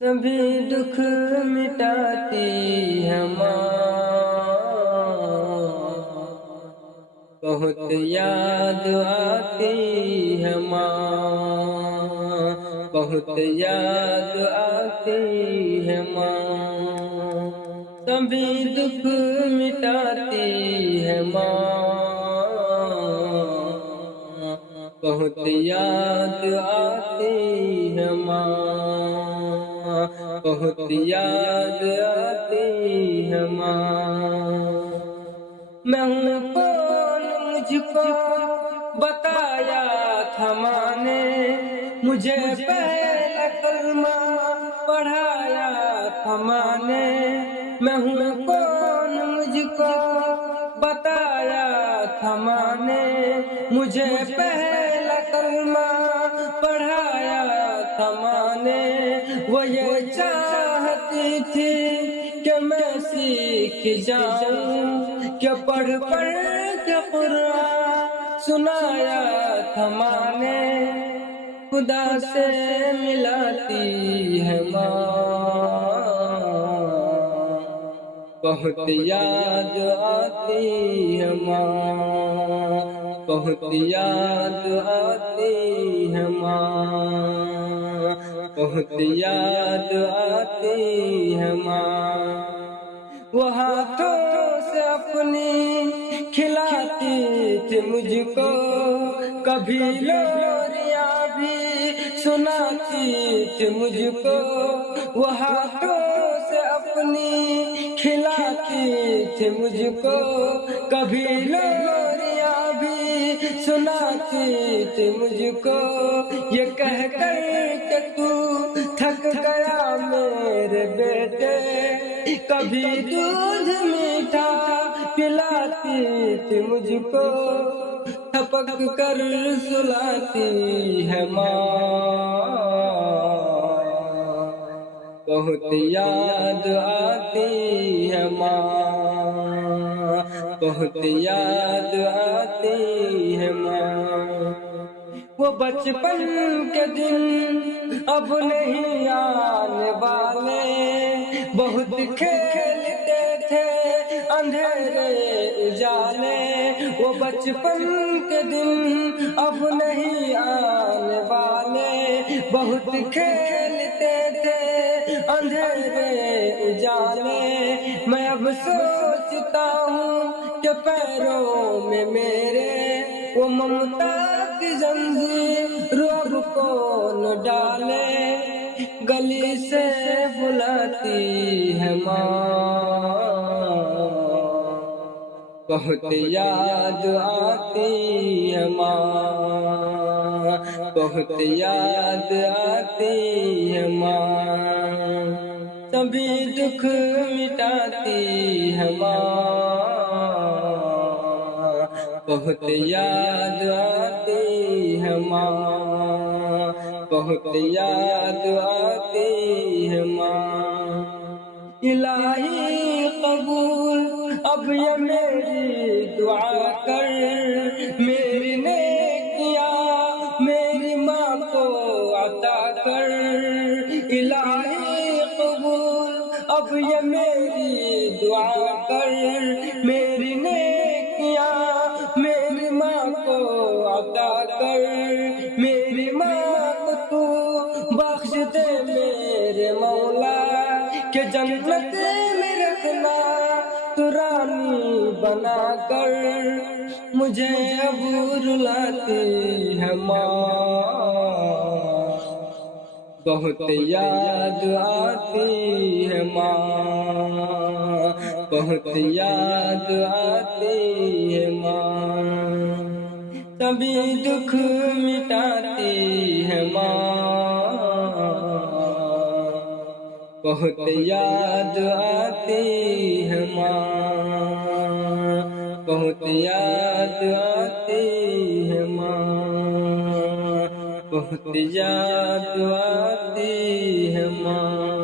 सभी दुख मिटाती है माँ, बहुत याद आती है माँ, बहुत याद आती है माँ। सभी दुख मिटाती है माँ, बहुत याद आती है माँ, बहुत याद आती है माँ। मैं हूँ कौन मुझको बताया था माँ ने, मुझे पहला कलमा पढ़ाया था माँ ने। मैं हूँ कौन मुझको बताया था माँ ने, मुझे पहला कलमा पढ़ाया था माँ ने। वो ये चाहती थी कि मैं सीख जाऊं, कि पढ़ पढ़ के कुरान सुनाया था माँ ने। खुदा से मिलाती है माँ, बहुत याद आती है माँ, बहुत याद आती है माँ, बहुत याद आती है माँ। वो हाथों से अपनी खिलाती थी मुझको, कभी लोरियां भी सुनाती थी मुझको। वो हाथों से अपनी खिलाती थी मुझको, कभी लोरियां भी सुनाती थी मुझको। ये कह कर के तू थक गया मेरे बेटे, कभी दूध मीठा पिलाती थी मुझको, थपक कर सुलाती है माँ, बहुत याद आती है माँ, बहुत याद आती है माँ। वो बचपन के दिन अब नहीं आने वाले, बहुत खेलते थे अंधेरे उजाले। वो बचपन के दिन अब नहीं आने वाले, बहुत खेलते थे अंधेरे उजाले। मैं अब सोचता हूँ कि पैरों में मेरे वो ममता की जंजीर अब कौन डाले। गली से बुलाती है माँ, बहुत याद आती है माँ, बहुत याद आती है माँ। सभी दुख मिटाती है माँ, बहुत याद आती है माँ, बहुत याद आती है माँ। इलाही कबूल अब ये मेरी दुआ कर, मेरी नेकियां मेरी माँ को अता कर। इलाही कबूल अब ये मेरी दुआ कर, मेरी नेकियां मेरी माँ को अता कर। मेरी माँ को तू बख्श दे मेरे मौला, कि जन्नत में रखना तू रानी बना कर। मुझे अब रुलाती है माँ, बहुत याद आती है माँ, बहुत याद आती है माँ। सभी दुख मिटाती है माँ, बहुत याद आती है माँ, बहुत याद आती है माँ, बहुत याद आती है माँ।